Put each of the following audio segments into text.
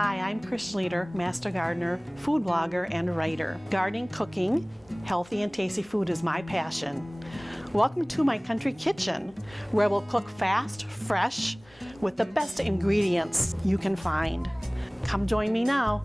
Hi, I'm Chris Schleter, Master Gardener, food blogger, and writer. Gardening, cooking, healthy and tasty food is my passion. Welcome to my country kitchen, where we'll cook fast, fresh, with the best ingredients you can find. Come join me now.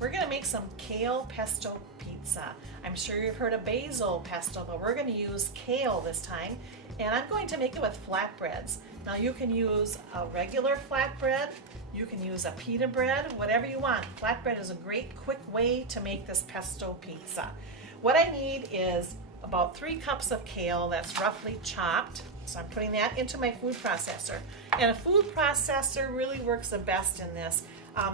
We're going to make some kale pesto pizza. I'm sure you've heard of basil pesto, but we're going to use kale this time. And I'm going to make it with flatbreads. Now you can use a regular flatbread, you can use a pita bread, whatever you want. Flatbread is a great quick way to make this pesto pizza. What I need is about 3 cups of kale that's roughly chopped. So I'm putting that into my food processor. And a food processor really works the best in this.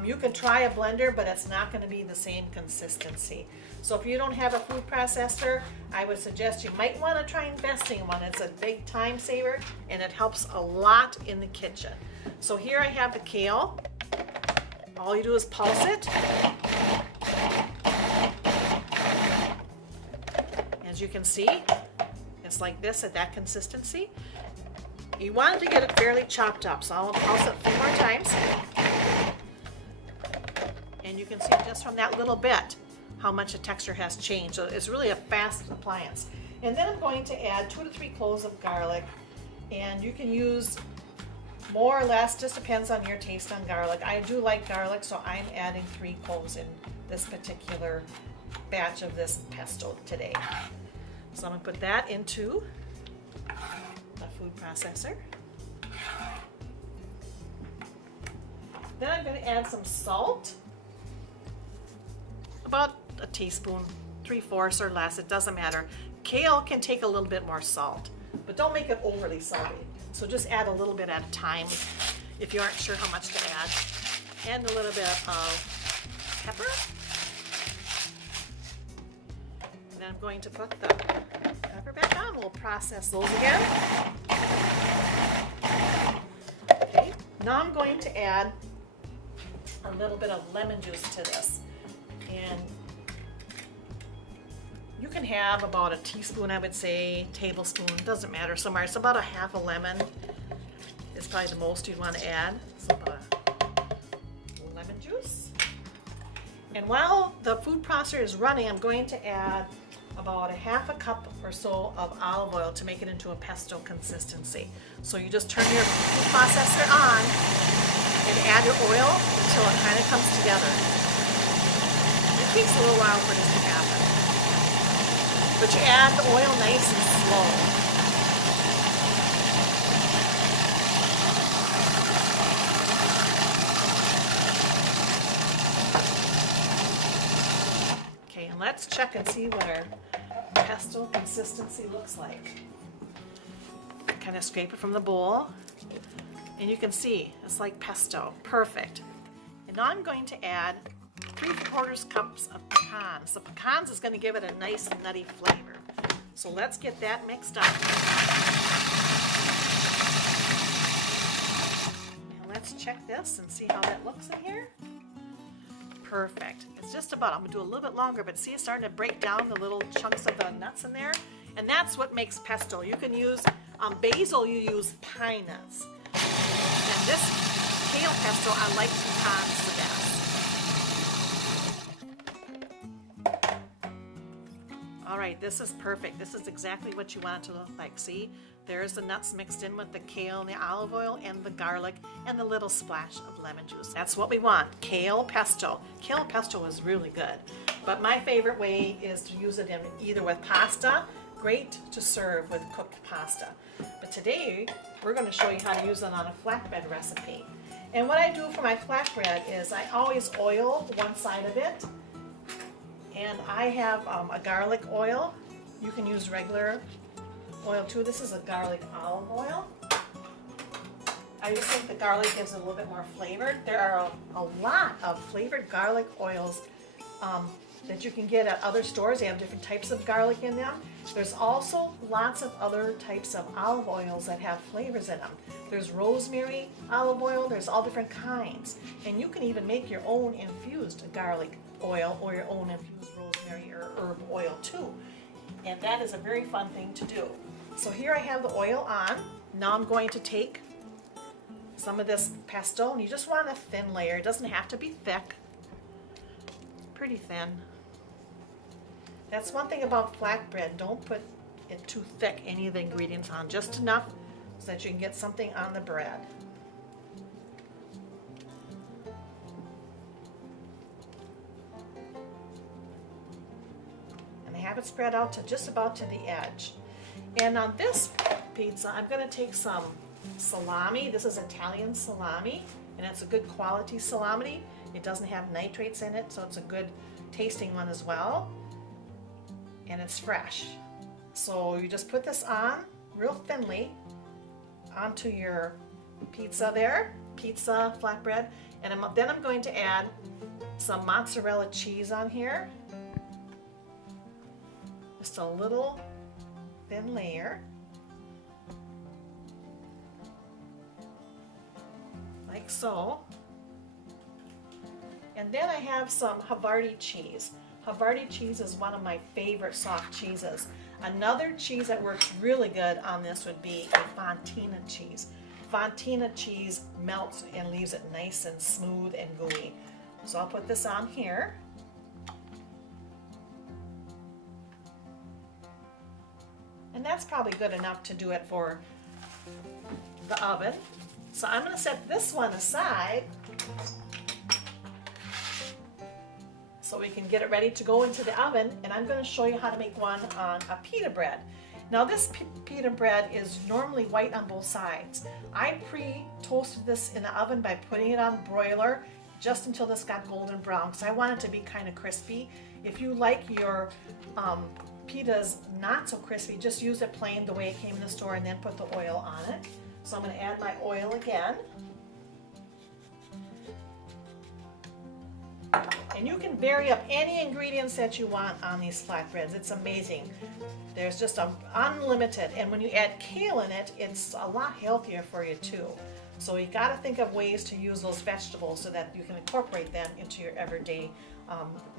You can try a blender, but it's not going to be the same consistency. So if you don't have a food processor, I would suggest you might want to try investing in one. It's a big time saver and it helps a lot in the kitchen. So here I have the kale. All you do is pulse it. As you can see, it's like this at that consistency. You want to get it fairly chopped up, so I'll pulse it a few more times. And you can see just from that little bit how much the texture has changed. So it's really a fast appliance. And then I'm going to add 2 to 3 cloves of garlic. And you can use more or less, just depends on your taste on garlic. I do like garlic, so I'm adding 3 cloves in this particular batch of this pesto today. So I'm going to put that into the food processor. Then I'm going to add some salt. About a teaspoon, 3/4 or less, it doesn't matter. Kale can take a little bit more salt, but don't make it overly salty. So just add a little bit at a time if you aren't sure how much to add. And a little bit of pepper. And then I'm going to put the pepper back on. We'll process those again. Okay, now I'm going to add a little bit of lemon juice to this. And you can have about a teaspoon, I would say, tablespoon, doesn't matter, somewhere. It's about a half a lemon is probably the most you'd want to add. So about a lemon juice. And while the food processor is running, I'm going to add about a half a cup or so of olive oil to make it into a pesto consistency. So you just turn your food processor on and add your oil until it kind of comes together. It takes a little while for this to happen. But you add the oil nice and slow. Okay, and let's check and see what our pesto consistency looks like. Kind of scrape it from the bowl. And you can see, it's like pesto. Perfect. And now I'm going to add 3/4 cups of pecans. The pecans is going to give it a nice nutty flavor. So let's get that mixed up. And let's check this and see how that looks in here. Perfect. It's just about, I'm going to do a little bit longer, but see it's starting to break down the little chunks of the nuts in there. And that's what makes pesto. You can use basil, you use pine nuts. And this kale pesto, I like pecans the best. All right, this is perfect. This is exactly what you want it to look like. See, there's the nuts mixed in with the kale and the olive oil and the garlic and the little splash of lemon juice. That's what we want, kale pesto. Kale pesto is really good, but my favorite way is to use it in either with pasta, great to serve with cooked pasta. But today, we're going to show you how to use it on a flatbread recipe. And what I do for my flatbread is I always oil one side of it. And I have a garlic oil. You can use regular oil too. This is a garlic olive oil. I just think the garlic gives it a little bit more flavor. There are a lot of flavored garlic oils that you can get at other stores. They have different types of garlic in them. There's also lots of other types of olive oils that have flavors in them. There's rosemary olive oil, there's all different kinds. And you can even make your own infused garlic oil or your own infused rosemary or herb oil too. And that is a very fun thing to do. So here I have the oil on. Now I'm going to take some of this pesto, and you just want a thin layer. It doesn't have to be thick. Pretty thin. That's one thing about flatbread. Don't put it too thick, any of the ingredients on. Just enough so that you can get something on the bread. And I have it spread out to just about to the edge. And on this pizza, I'm going to take some salami. This is Italian salami, and it's a good quality salami. It doesn't have nitrates in it, so it's a good tasting one as well. And it's fresh. So you just put this on real thinly onto your pizza there, pizza flatbread, and then I'm going to add some mozzarella cheese on here. Just a little thin layer. Like so. And then I have some Havarti cheese. Havarti cheese is one of my favorite soft cheeses. Another cheese that works really good on this would be a Fontina cheese. Fontina cheese melts and leaves it nice and smooth and gooey. So I'll put this on here. And that's probably good enough to do it for the oven. So I'm going to set this one aside so we can get it ready to go into the oven, and I'm going to show you how to make one on a pita bread. Now this pita bread is normally white on both sides. I pre-toasted this in the oven by putting it on broiler just until this got golden brown, because I want it to be kind of crispy. If you like your pitas not so crispy, just use it plain the way it came in the store and then put the oil on it. So I'm going to add my oil again. And you can vary up any ingredients that you want on these flatbreads. It's amazing. There's just unlimited. And when you add kale in it, it's a lot healthier for you too. So you got to think of ways to use those vegetables so that you can incorporate them into your everyday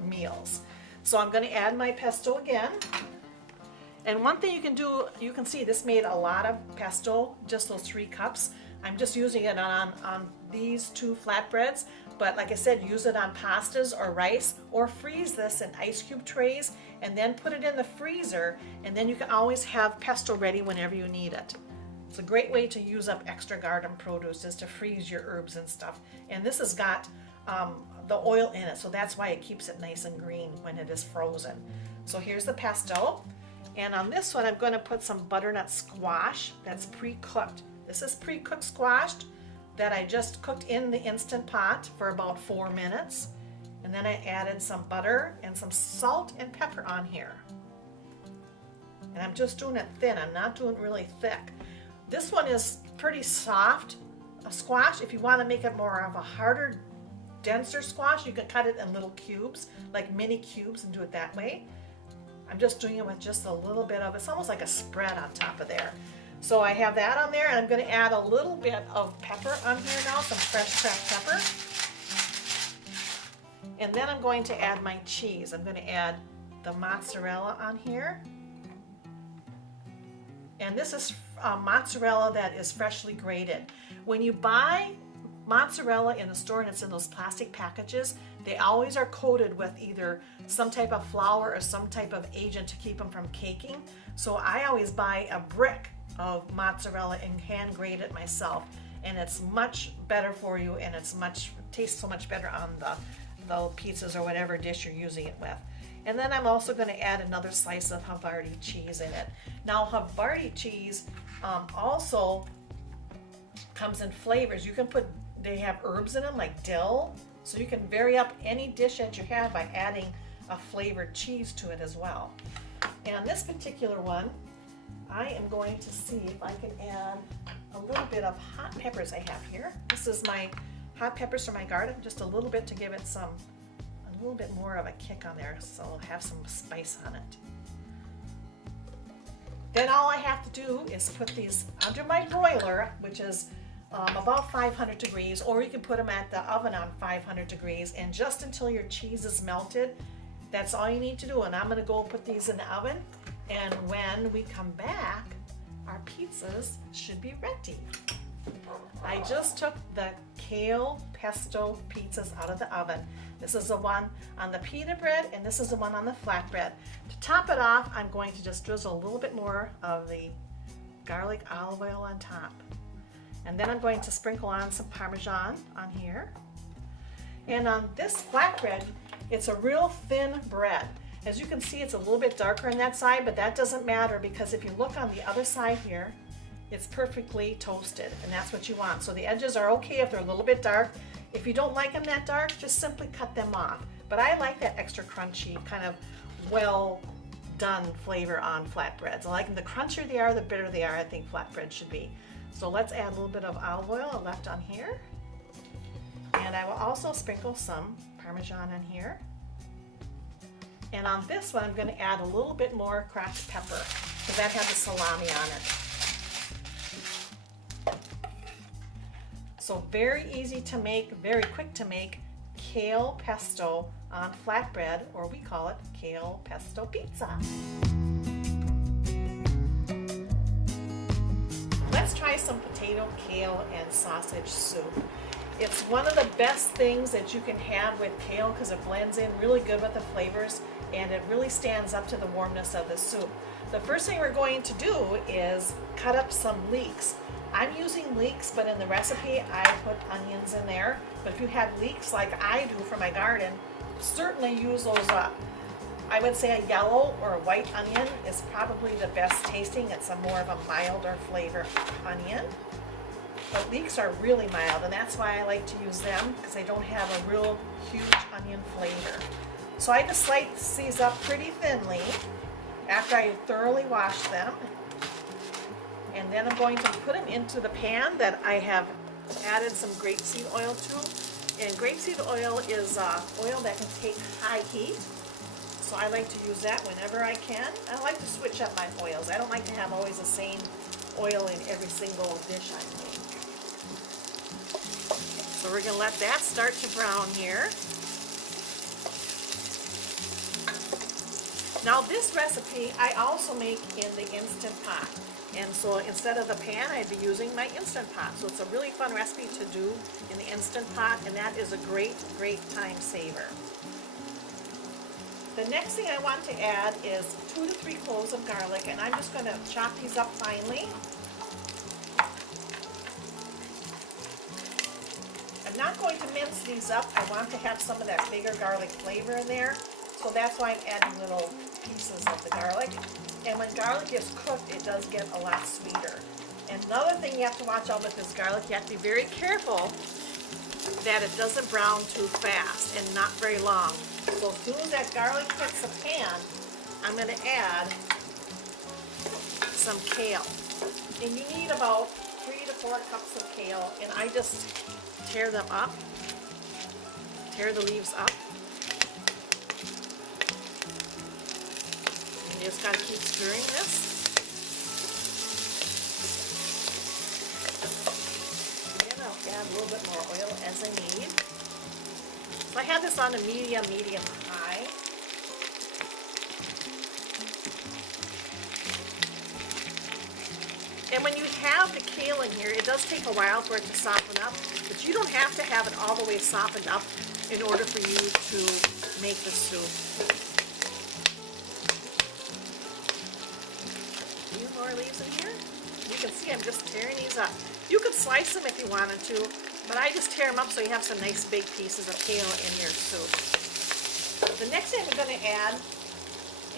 meals. So I'm going to add my pesto again. And one thing you can do, you can see this made a lot of pesto, just those 3 cups. I'm just using it on these 2 flatbreads, but like I said, use it on pastas or rice, or freeze this in ice cube trays and then put it in the freezer, and then you can always have pesto ready whenever you need it. It's a great way to use up extra garden produce, is to freeze your herbs and stuff. And this has got the oil in it, so that's why it keeps it nice and green when it is frozen. So here's the pesto. And on this one, I'm going to put some butternut squash that's pre-cooked. This is pre-cooked squash that I just cooked in the Instant Pot for about 4 minutes. And then I added some butter and some salt and pepper on here. And I'm just doing it thin. I'm not doing really thick. This one is pretty soft squash. If you want to make it more of a harder, denser squash, you can cut it in little cubes, like mini cubes, and do it that way. I'm just doing it with just a little bit of, it's almost like a spread on top of there. So I have that on there, and I'm going to add a little bit of pepper on here now, some fresh cracked pepper. And then I'm going to add my cheese. I'm going to add the mozzarella on here. And this is mozzarella that is freshly grated. When you buy mozzarella in the store and it's in those plastic packages, they always are coated with either some type of flour or some type of agent to keep them from caking. So I always buy a brick of mozzarella and hand grate it myself, and it's much better for you, and tastes so much better on the pizzas or whatever dish you're using it with. And then I'm also going to add another slice of Havarti cheese in it. Now Havarti cheese also comes in flavors. You can they have herbs in them like dill, so you can vary up any dish that you have by adding a flavored cheese to it as well. And this particular one, I am going to see if I can add a little bit of hot peppers I have here. This is my hot peppers from my garden, just a little bit to give it a little bit more of a kick on there, so it'll have some spice on it. Then all I have to do is put these under my broiler, which is about 500 degrees, or you can put them at the oven on 500 degrees, and just until your cheese is melted, that's all you need to do. And I'm gonna go put these in the oven, and when we come back, our pizzas should be ready. I just took the Kale Pesto pizzas out of the oven. This is the one on the pita bread, and this is the one on the flatbread. To top it off, I'm going to just drizzle a little bit more of the garlic olive oil on top. And then I'm going to sprinkle on some Parmesan on here. And on this flatbread, it's a real thin bread. As you can see, it's a little bit darker on that side, but that doesn't matter because if you look on the other side here, it's perfectly toasted, and that's what you want. So the edges are okay if they're a little bit dark. If you don't like them that dark, just simply cut them off. But I like that extra crunchy, kind of well done flavor on flatbreads. I like them. The crunchier they are, the better they are, I think flatbread should be. So let's add a little bit of olive oil left on here. And I will also sprinkle some Parmesan on here. And on this one, I'm going to add a little bit more cracked pepper because that has the salami on it. So very easy to make, very quick to make kale pesto on flatbread, or we call it Kale Pesto Pizza. Let's try some potato, kale, and sausage soup. It's one of the best things that you can have with kale because it blends in really good with the flavors and it really stands up to the warmness of the soup. The first thing we're going to do is cut up some leeks. I'm using leeks, but in the recipe I put onions in there. But if you have leeks like I do for my garden, certainly use those up. I would say a yellow or a white onion is probably the best tasting. It's a more of a milder flavor onion. But leeks are really mild, and that's why I like to use them because they don't have a real huge onion flavor. So I just slice these up pretty thinly after I thoroughly wash them. And then I'm going to put them into the pan that I have added some grapeseed oil to. And grapeseed oil is oil that can take high heat. So I like to use that whenever I can. I like to switch up my oils. I don't like to have always the same oil in every single dish I make. So we're going to let that start to brown here. Now this recipe I also make in the Instant Pot. And so instead of the pan, I'd be using my Instant Pot. So it's a really fun recipe to do in the Instant Pot, and that is a great, great time saver. The next thing I want to add is 2 to 3 cloves of garlic, and I'm just going to chop these up finely. I'm not going to mince these up. I want to have some of that bigger garlic flavor in there. So that's why I'm adding little pieces of the garlic. And when garlic is cooked, it does get a lot sweeter. And another thing you have to watch out with this garlic, you have to be very careful that it doesn't brown too fast and not very long. So as soon as that garlic hits the pan, I'm going to add some kale. And you need about 3 to 4 cups of kale, and I just tear them up, tear the leaves up. You just got to keep stirring this. And I'll add a little bit more oil as I need. So I have this on a medium high. And when you have the kale in here, it does take a while for it to soften up, but you don't have to have it all the way softened up in order for you to make the soup. More leaves in here. You can see I'm just tearing these up. You could slice them if you wanted to, but I just tear them up so you have some nice big pieces of kale in your soup. The next thing I'm going to add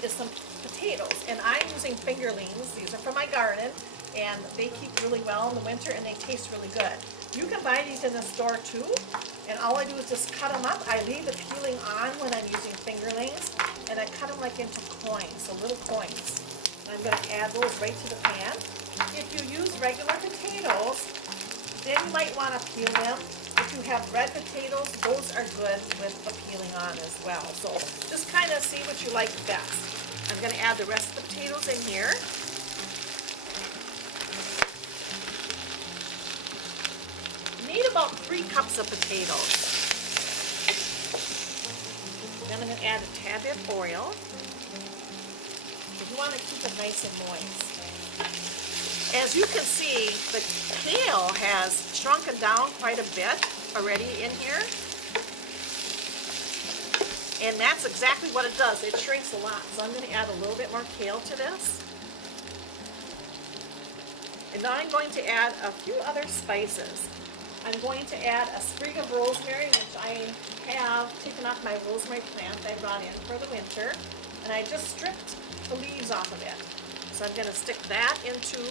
is some potatoes, and I'm using fingerlings. These are from my garden, and they keep really well in the winter, and they taste really good. You can buy these in the store too, and all I do is just cut them up. I leave the peeling on when I'm using fingerlings, and I cut them like into coins, so little coins. I'm going to add those right to the pan. If you use regular potatoes, then you might want to peel them. If you have red potatoes, those are good with the peeling on as well. So just kind of see what you like best. I'm going to add the rest of the potatoes in here. You need about 3 cups of potatoes. Then I'm going to add a tad bit of oil. You want to keep it nice and moist. As you can see, the kale has shrunken down quite a bit already in here. And that's exactly what it does. It shrinks a lot. So I'm going to add a little bit more kale to this. And now I'm going to add a few other spices. I'm going to add a sprig of rosemary, which I have taken off my rosemary plant I brought in for the winter. And I just stripped the leaves off of it. So I'm going to stick that into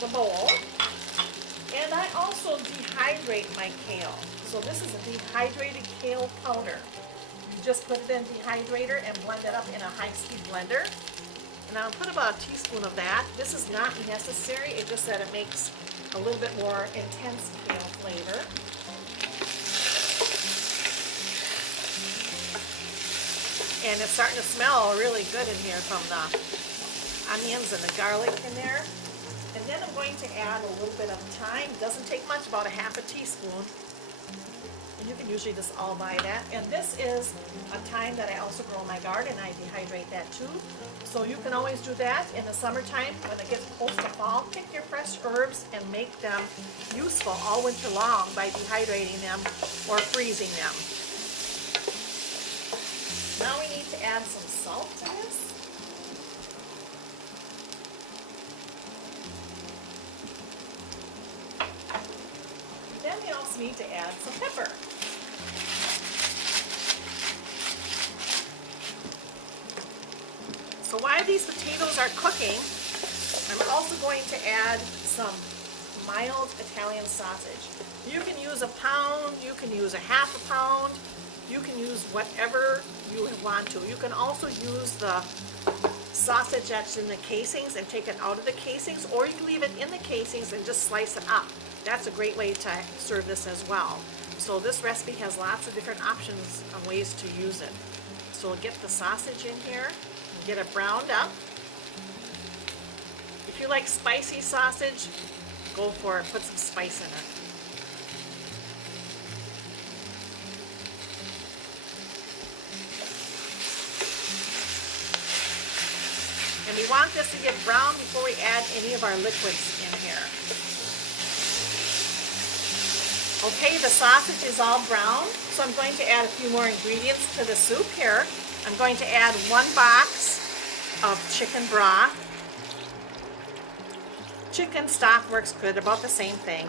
the bowl. And I also dehydrate my kale. So this is a dehydrated kale powder. You just put it in the dehydrator and blend it up in a high-speed blender. And I'll put about a teaspoon of that. This is not necessary, it's just that it makes a little bit more intense kale flavor. And it's starting to smell really good in here from the onions and the garlic in there. And then I'm going to add a little bit of thyme. It doesn't take much, about a half a teaspoon. And you can usually just all buy that. And this is a thyme that I also grow in my garden. I dehydrate that too. So you can always do that in the summertime when it gets close to fall. Pick your fresh herbs and make them useful all winter long by dehydrating them or freezing them. Now we need to add some salt to this. Then we also need to add some pepper. So while these potatoes are cooking, I'm also going to add some mild Italian sausage. You can use a pound, you can use a half a pound, you can use whatever you want to. You can also use the sausage that's in the casings and take it out of the casings, or you can leave it in the casings and just slice it up. That's a great way to serve this as well. So this recipe has lots of different options on ways to use it. So we'll get the sausage in here and get it browned up. If you like spicy sausage, go for it. Put some spice in it. And we want this to get brown before we add any of our liquids in here. Okay, the sausage is all brown, so I'm going to add a few more ingredients to the soup here. I'm going to add 1 box of chicken broth. Chicken stock works good, about the same thing.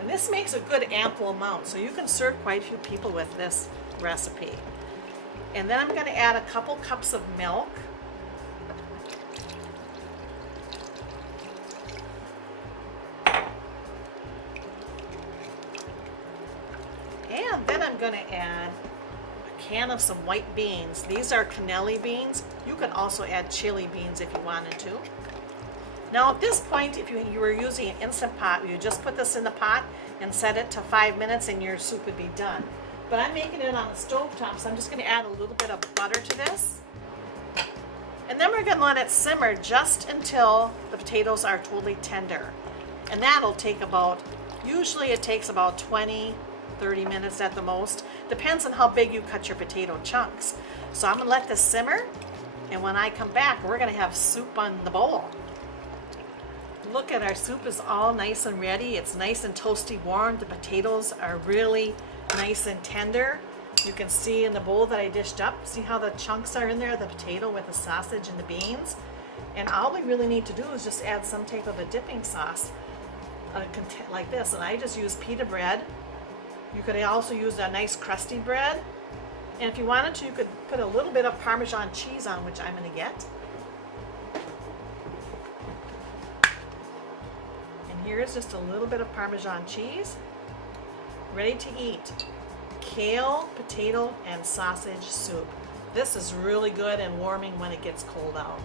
And this makes a good ample amount, so you can serve quite a few people with this recipe. And then I'm going to add a couple cups of milk. And then I'm going to add a can of some white beans. These are cannelli beans. You can also add chili beans if you wanted to. Now at this point, if you were using an Instant Pot, you just put this in the pot and set it to 5 minutes and your soup would be done. But I'm making it on a stovetop, so I'm just going to add a little bit of butter to this. And then we're going to let it simmer just until the potatoes are totally tender. And that'll take about, usually it takes about 20, 30 minutes at the most. Depends on how big you cut your potato chunks. So I'm going to let this simmer, and when I come back, we're going to have soup on the bowl. Look at our soup is all nice and ready. It's nice and toasty warm. The potatoes are really nice and tender. You can see in the bowl that I dished up, see how the chunks are in there, the potato with the sausage and the beans. And all we really need to do is just add some type of a dipping sauce like this. And I just use pita bread. You could also use a nice crusty bread. And if you wanted to, you could put a little bit of Parmesan cheese on, which I'm going to get. And here's just a little bit of Parmesan cheese. Ready to eat. Kale, potato, and sausage soup. This is really good and warming when it gets cold out.